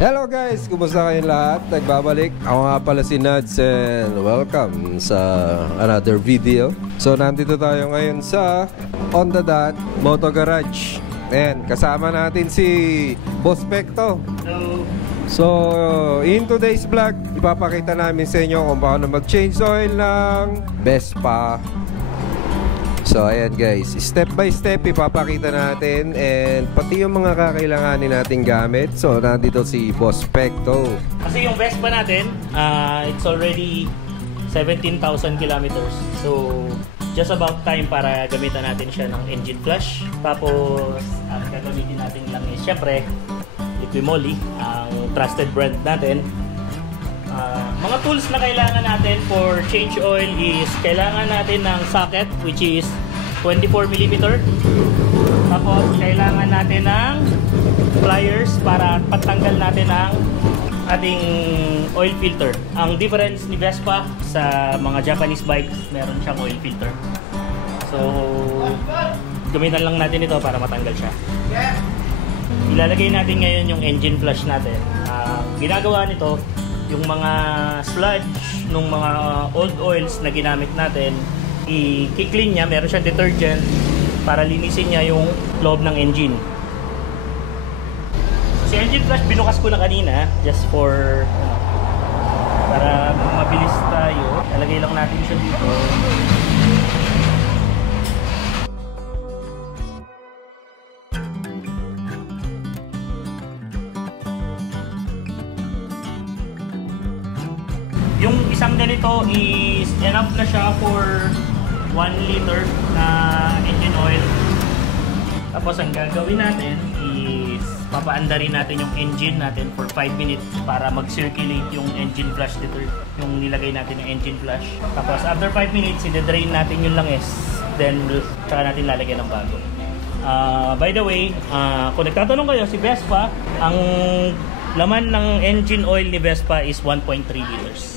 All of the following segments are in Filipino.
Hello guys! Kumusta kayong lahat? Nagbabalik. Ako nga pala si Nads and welcome sa another video. So nandito tayo ngayon sa On The Dot Moto Garage. And kasama natin si Boss Pecto. Hello! So in today's vlog, ipapakita namin sa inyo kung paano mag-change oil ng Vespa. So ayan guys, step by step ipapakita natin and pati yung mga kakailanganin nating gamit. So nandito si Boss Pecto. Kasi yung Vespa natin, it's already 17,000 kilometers. So just about time para gamitan natin siya ng engine flush. Tapos ang gagamitin natin lang is syempre Equimoli, ang trusted brand natin. Mga tools na kailangan natin for change oil is kailangan natin ng socket which is 24mm. Tapos kailangan natin ng pliers para patanggal natin ang ating oil filter. Ang difference ni Vespa sa mga Japanese bikes, meron siyang oil filter. So gamitan lang natin ito para matanggal siya. Ilalagay natin ngayon yung engine flush natin. Ginagawa nito, yung mga sludge ng mga old oils na ginamit natin, i-clean niya, meron siyang detergent para linisin niya yung loob ng engine. Si engine flush binukas ko na kanina just for para mabilis tayo. Lalagay lang natin siya dito. Yung isang ganito is enough na siya for 1 liter na engine oil. Tapos ang gagawin natin is papaandarin natin yung engine natin for 5 minutes para mag-circulate yung engine flush dito, yung nilagay natin ng engine flush. Tapos after 5 minutes, i-drain natin yung langis. Then saka natin lalagyan ng bago. By the way, kung nagtatanong kayo, si Vespa, ang laman ng engine oil ni Vespa is 1.3 liters.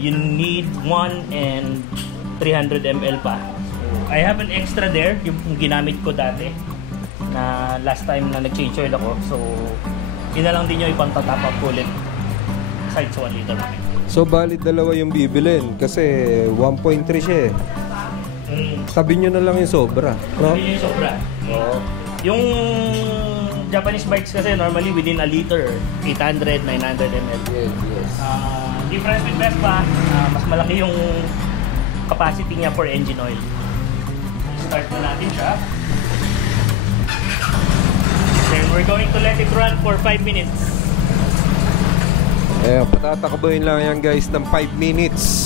You need 1 and 300 ml pa. So, I have an extra there, yung ginamit ko dati na last time na nag-change oil ako. So, yun na lang din yung ipang top up ulit aside sa 1 liter. So valid dalawa yung bibilin kasi 1.3 siya eh. Tabi nyo na lang yung sobra, no? Tabi nyo yung sobra. Oo. Yung Japanese bikes kasi normally within a liter, 800, 900 ml. Yes, yes. Difference with Vespa, mas malaki yung capacity niya for engine oil. Start na natin siya. Then we're going to let it run for 5 minutes. Patatakboyin lang yan guys ng 5 minutes.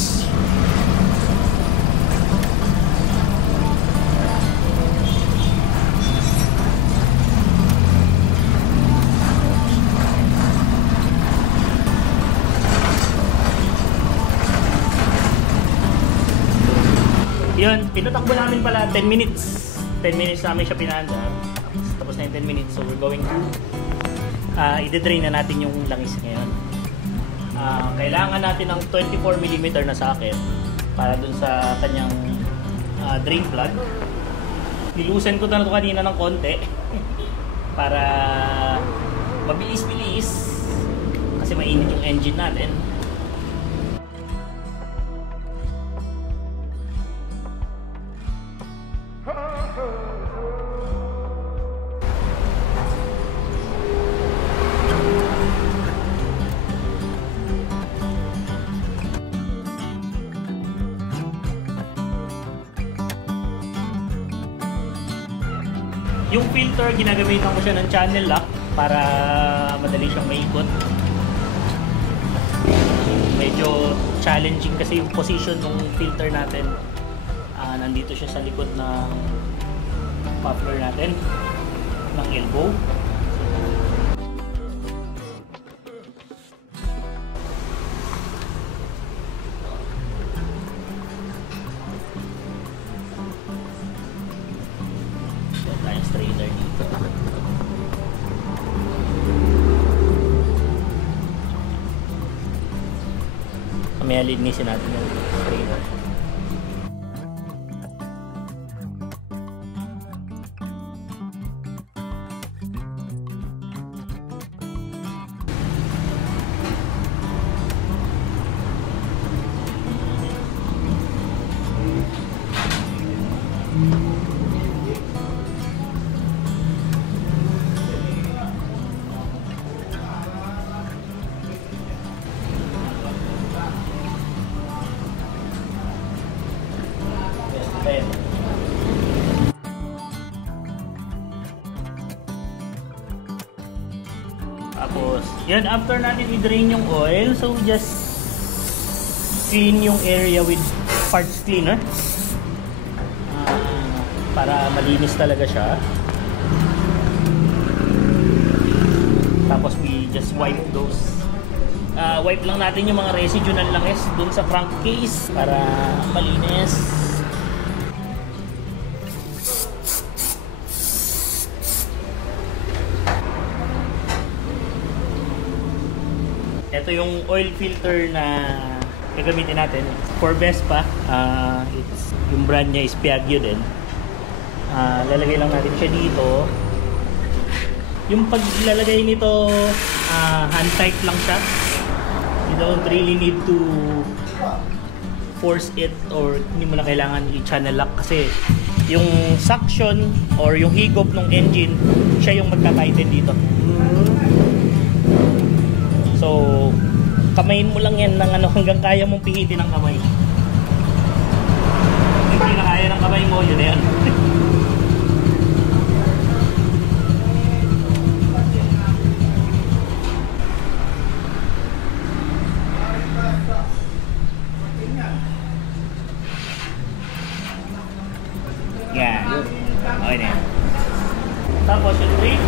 Yun, pinatakbo namin pala 10 minutes. 10 minutes namin siya pinanda. Tapos na yung 10 minutes. So we're going to i-drain na natin yung langis ngayon. Kailangan natin ng 24mm na socket para dun sa kanyang drain plug. Nilusen ko na ito kanina ng konti para mabilis-bilis kasi mainit yung engine natin. Yung filter, ginagamitan ko siya ng channel lock para madali siyang maikot. Medyo challenging kasi yung position ng filter natin. Nandito siya sa likod ng muffler natin, ng elbow. Strainer dito. May alinisin natin yung strainer. Tapos, yan, after natin i-drain yung oil, so just clean yung area with parts cleaner. Para malinis talaga siya. Tapos we just wipe those. Wipe lang natin yung mga residue ng langis dun sa crankcase para malinis. Ito yung oil filter na gagamitin natin for Vespa. Yung brand niya is Piaggio din. Lalagay lang natin siya dito. Yung paglalagay nito, hand tight lang siya. You don't really need to force it or hindi mo na kailangan i-channel lock kasi yung suction or yung higop ng engine, siya yung magta-tighten dito. So, kamayin mo lang yan ng hanggang kaya mong pihitin ng kamay. Hindi na kaya ng kamay mo, yun na yan. Yan. Okay na yan. Tapos yung drain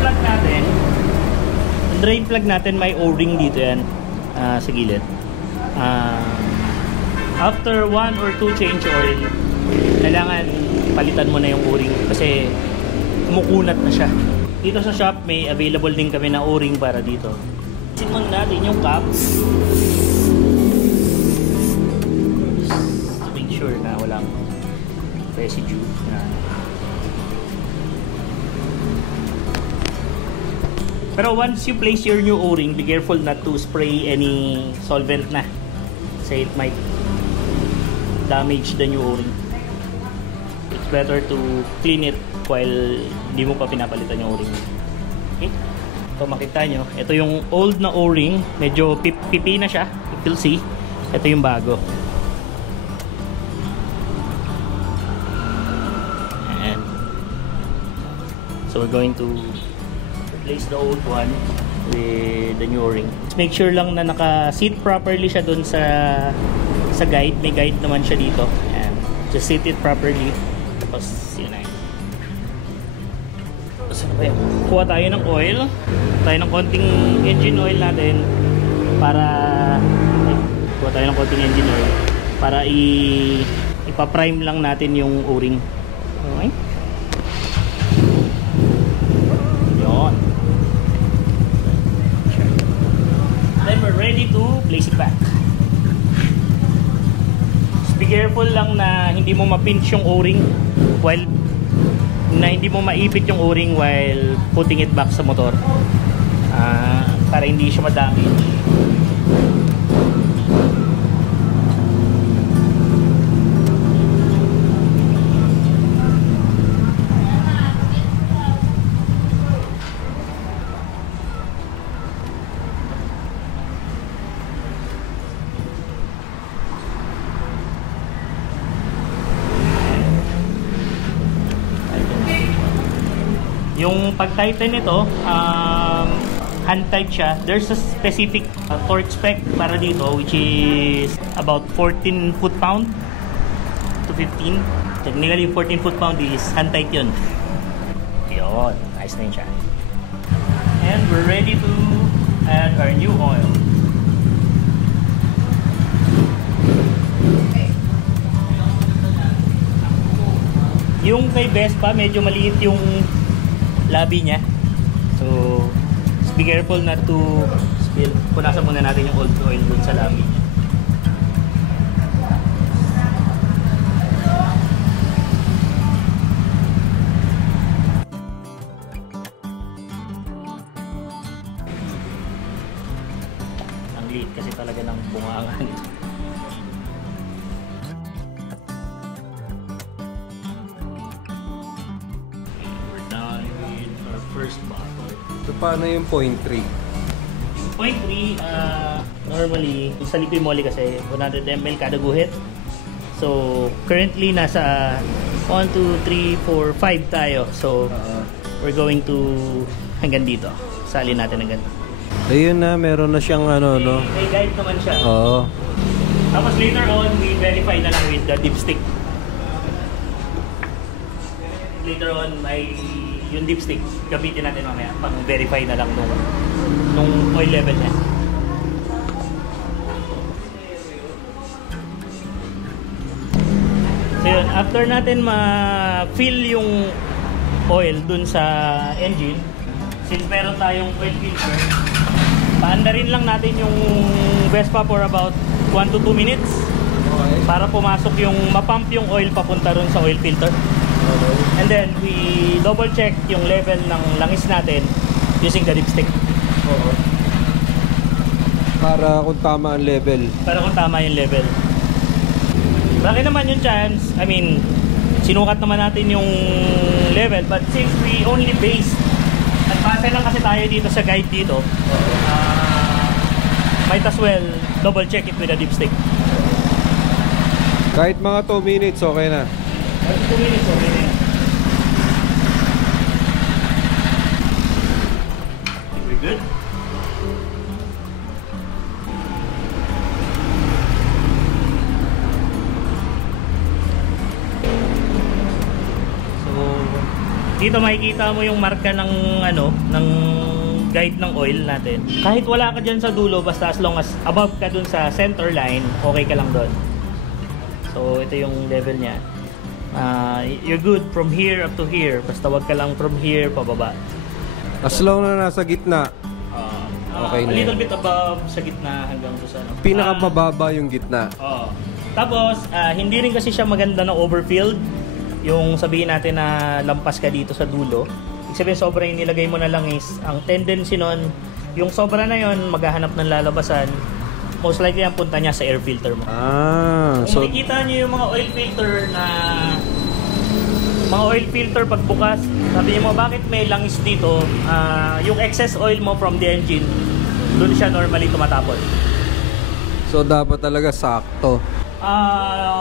plug natin, may O-ring dito yan sa gilid. After 1 or 2 change oil, kailangan palitan mo na yung O-ring kasi kumukunat na siya. Dito sa shop may available din kami na O-ring para dito. Simon natin yung cap. Make sure na walang residue na. Pero once you place your new O-ring, be careful not to spray any solvent na. Kasi it might damage the new O-ring. It's better to clean it while hindi mo pa pinapalitan yung O-ring. Okay? Ito makita nyo. Ito yung old na O-ring. Medyo pipi na siya. You'll see. Ito yung bago. And so we're going to replace the old one with the new O-ring. Make sure lang na naka-seat properly siya dun sa guide. May guide naman siya dito. And just seat it properly. Tapos yun na yun. Saan ba yun? Kuha tayo ng oil. Tayo ng konting engine oil natin para kuha tayo ng konting engine oil para ipa-prime lang natin yung O-ring. Okay? Yun. Then we're ready to place it back. Just be careful lang na hindi mo ma-pinch yung O-ring while hindi mo maipit yung O-ring while putting it back sa motor. Para hindi siya ma-damage. Yung pag-tighten nito, hand-tight siya. There's a specific torque spec para dito which is about 14 foot-pound to 15. Technically, 14 foot-pound is hand-tight yun. Yun. Nice na yun siya. And we're ready to add our new oil. Yung kay Vespa, medyo maliit yung labi niya. So, be careful not to spill. Punasan muna natin yung old oil dun sa labi niya. Ang liit kasi talaga ng bunganga nito. First bottle. So, paano yung 0.3? 0.3, normally, sa Liqui Moly kasi 100 ml kada guhit. So, currently, nasa 1, 2, 3, 4, 5 tayo. So, we're going to hanggang dito. Salin natin hanggang dito. Ayun na, meron na siyang ano, no? May guide naman siya. Oo. Tapos later on, we verify na lang with the dipstick. Later on, yung dipstick, gamitin natin mamaya pang verify na lang nung oil level niya. So yun, after natin ma-fill yung oil dun sa engine, since meron tayong oil filter, paandarin lang natin yung Vespa for about 1 to 2 minutes para pumasok yung, mapump yung oil papunta ron sa oil filter. And then we double check yung level ng langis natin using the dipstick. Para kung tama ang level. Para kung tama yung level. Laki naman yung chance. I mean, sinukat naman natin yung level, but since we only base, nagbase lang kasi tayo dito sa guide dito, might as well double check it with a dipstick. Kahit mga 2 minutes, okay na. Kahit 2 minutes, okay na. We're good. Dito makikita mo yung marka ng ng guide ng oil natin. Kahit wala ka dyan sa dulo, basta as long as above ka dun sa center line, okay ka lang doon. So ito yung level niya. You're good from here up to here. Basta wag ka lang from here pababa. As long na nasa gitna, okay na. A little bit above sa gitna hanggang sa pinakamababa yung gitna. Tapos hindi rin kasi siya maganda na overfilled. Yung sabihin natin na lampas ka dito sa dulo, ibig sabihin sobra yung nilagay mo na lang is, ang tendency nun, yung sobra na yon maghahanap ng lalabasan, most likely ang punta niya sa air filter mo. Kung makikita niyo yung mga oil filter pagbukas, sabi niyo mo bakit may langis dito, yung excess oil mo from the engine, doon siya normally tumatapon. So dapat talaga sakto.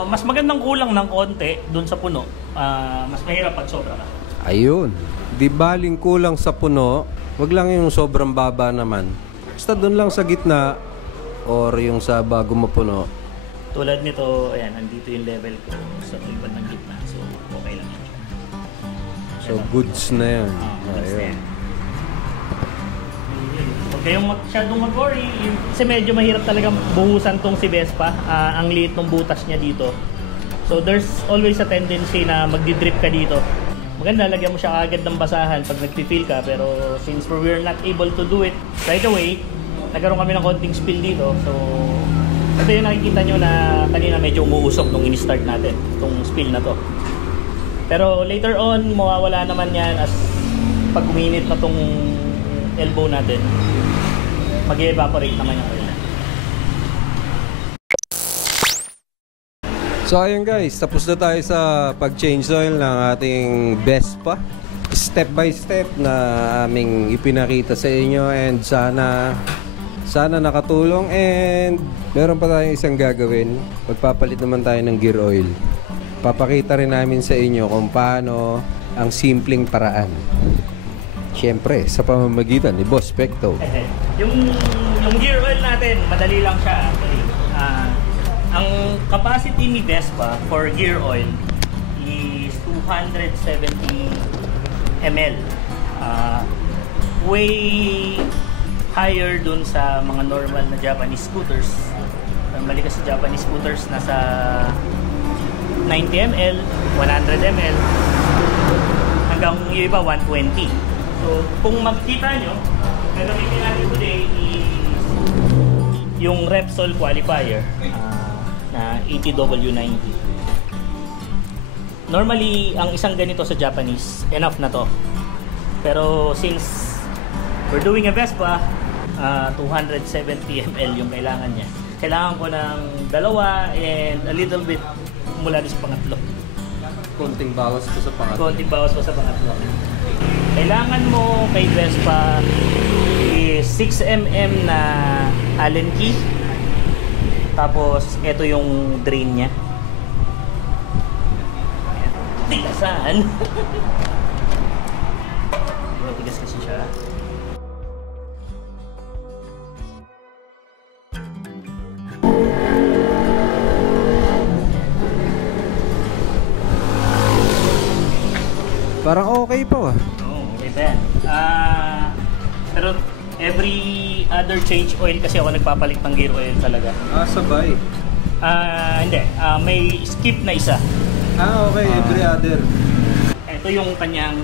Mas magandang kulang ng konti doon sa puno. Mas mahirap pag sobra ka. Ayun. Di baling kulang sa puno, wag lang yung sobrang baba naman. Basta doon lang sa gitna or yung sa bago mapuno. Tulad nito, ayan, nandito yung level ko sa liban ng gitna. So, okay lang yan. So, goods na yan. Ayun. Huwag kayong masyadong mag-worry. Kasi medyo mahirap talagang buhusan tong si Vespa. Ang liit ng butas niya dito. So there's always a tendency na magdi-drip ka dito. Maganda, lagyan mo siya agad ng basahan pag nagpi-fill ka. Pero since we're not able to do it right away, nagkaroon kami ng konting spill dito. So ito yung nakikita nyo na kanina medyo umuusok nung in-start natin itong spill na to. Pero later on, mawawala naman yan as pag uminit na tong elbow natin, mag-evaporate naman yung oil. So ayun guys, tapos na tayo sa pag-change oil ng ating Vespa. Step by step na aming ipinakita sa inyo, and sana nakatulong, and meron pa tayong isang gagawin. Magpapalit naman tayo ng gear oil. Papakita rin namin sa inyo kung paano ang simpleng paraan. Siyempre, sa pamamagitan ni Boss Pecto. yung gear oil natin, madali lang siya actually. Ang capacity ni Vespa for gear oil is 270 ml. Way higher dun sa mga normal na Japanese scooters. Normally kasi Japanese scooters nasa 90 ml, 100 ml, hanggang yung iba 120. So kung makikita nyo, gagamitin natin today is yung Repsol qualifier na 80W90. Normally, ang isang ganito sa Japanese, enough na to. Pero since we're doing a Vespa, 270 ml yung kailangan niya. Kailangan ko ng dalawa and a little bit mula sa pangatlo. Konting bawas pa sa pangatlo. Konting bawas pa sa pangatlo. Kailangan mo kay Vespa is 6mm na Allen key. Tapos, ito yung drain niya. Tigasan! Matigas kasi siya. Parang okay pa ah. Oo, okay pa yan. Pero every other change oil kasi ako nagpapalit ng gear oil talaga. Sabay. Hindi. May skip na isa. Okay. Every other. Ito yung kanyang,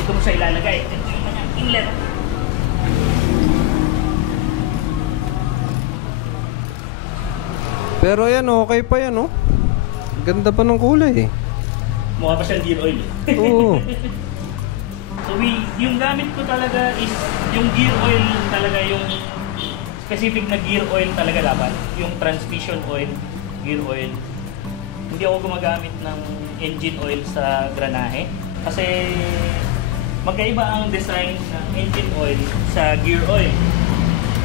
dito mo siya ilalagay. Ito yung kanyang inlet. Pero yan, okay pa yan, oh. Ganda pa ng kulay eh. Mukha pa siyang gear oil. Oo. So yung gamit ko talaga is yung gear oil talaga, yung specific na gear oil talaga dapat. Yung transmission oil, gear oil. Hindi ako gumagamit ng engine oil sa granahe. Kasi magkaiba ang design ng engine oil sa gear oil.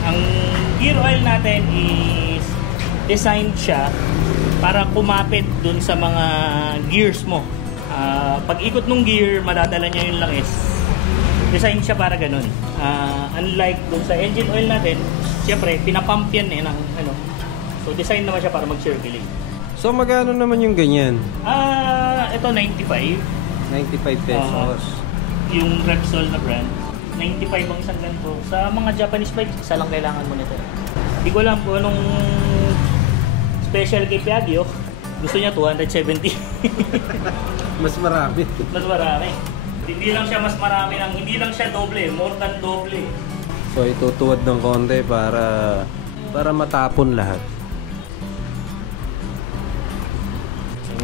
Ang gear oil natin is designed siya para kumapit dun sa mga gears mo. Pag ikot ng gear, madadala niya yung langis. Design siya para ganun. Unlike dun sa engine oil natin, siyempre, pinapump yan eh ng ano. So, design naman siya para mag-circulate. So, magkano naman yung ganyan? Ito 95. 95 pesos. Yung Repsol na brand. 95 ang isang ganito. Sa mga Japanese bikes, isa lang kailangan mo nito. Hindi ko alam kung anong special kay Piaggio. Gusto niya 270. Mas marami. Mas marami. Hindi lang siya mas marami lang, hindi lang siya doble, more than doble. So, itutuwad ng konti para matapon lahat. So,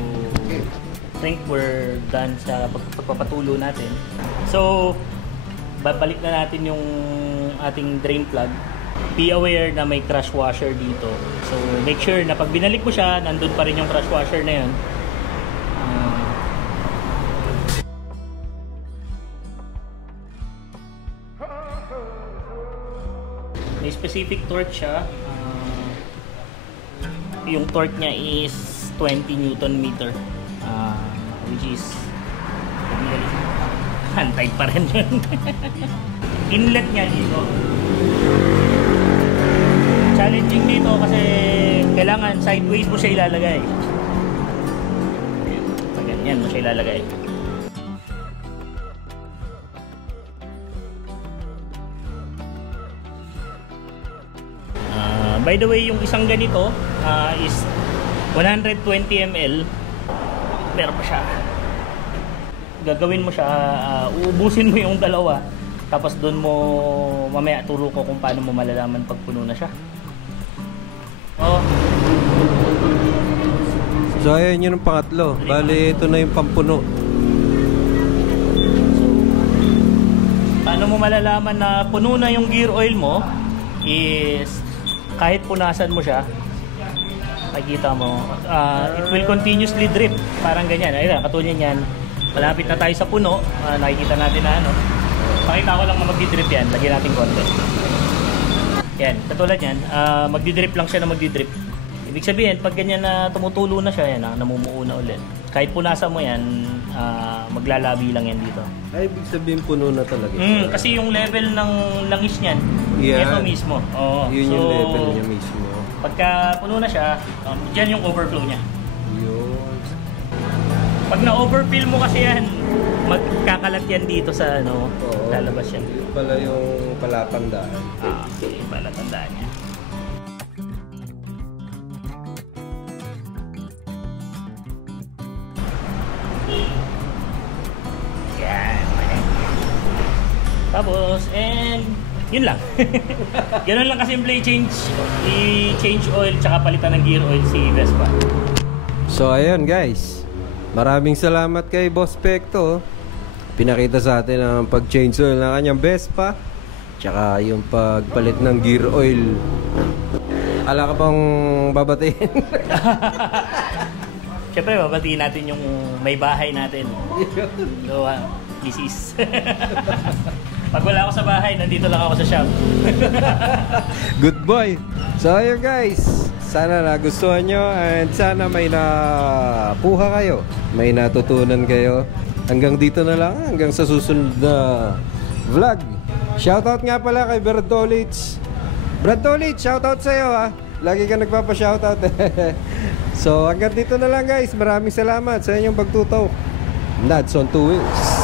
I think we're done sa pagpapatulo natin. So, babalik na natin yung ating drain plug. Be aware na may crush washer dito. So, make sure na pag binalik mo siya, nandun pa rin yung crush washer na yun. May specific torque siya. Yung torque niya is 20 Newton meter. Which is hantay pa rin yun. Inlet niya dito. Challenging dito kasi kailangan sideways mo siya ilalagay. So, ganyan mo siya ilalagay. By the way, yung isang ganito is 120 ml. Meron pa siya. Gagawin mo siya, uubusin mo yung dalawa. Tapos doon mo mamaya turo ko kung paano mo malalaman pag puno na siya. Oh. So, ayan yun ang pangatlo. Bali, ito na yung pampuno. So, paano mo malalaman na puno na yung gear oil mo is kahit punasan mo siya, makikita mo, it will continuously drip. Parang ganyan. Ayun, katulad yan. Malapit na tayo sa puno. Nakikita natin na ano. Pakita ko lang na magdi-drip yan. Lagyan natin konti. Yan, katulad yan. Magdi-drip lang siya na magdi-drip. Ibig sabihin, pag ganyan na tumutulo na siya, yan, namumuo na ulit. Kahit punasan mo yan, maglalabi lang yan dito. Ay, ibig sabihin puno na talaga. Kasi yung level ng langis niyan, yeah, ito mismo. Oo. Yun yung level niya mismo. Pagka puno na siya, dyan yung overflow niya. Yun. Pag na-overfill mo kasi yan, magkakalat yan dito sa ano, oo, lalabas yan. Yun pala yung palatandaan. Okay, palatandaan niya. Yan. Tapos, and yun lang. Ganun lang kasimple i-change oil tsaka palitan ng gear oil si Vespa. So ayun guys, maraming salamat kay Boss Pecto. Pinakita sa atin ang pag-change oil ng kanyang Vespa, tsaka yung pagpalit ng gear oil. Ala ka bang babatiin? Siyempre, babatiin natin yung may bahay natin. So, this is pag wala ako sa bahay, nandito lang ako sa shop. Good boy. So ayun guys, sana nagustuhan nyo and sana may napuha kayo, may natutunan kayo. Hanggang dito na lang, hanggang sa susunod na vlog. Shoutout nga pala kay Brad Dolitz. Brad Dolitz, shoutout sa'yo ha. Lagi ka nagpapa-shoutout. So hanggang dito na lang guys, maraming salamat sa inyong pagtutok. Nads on two wheels.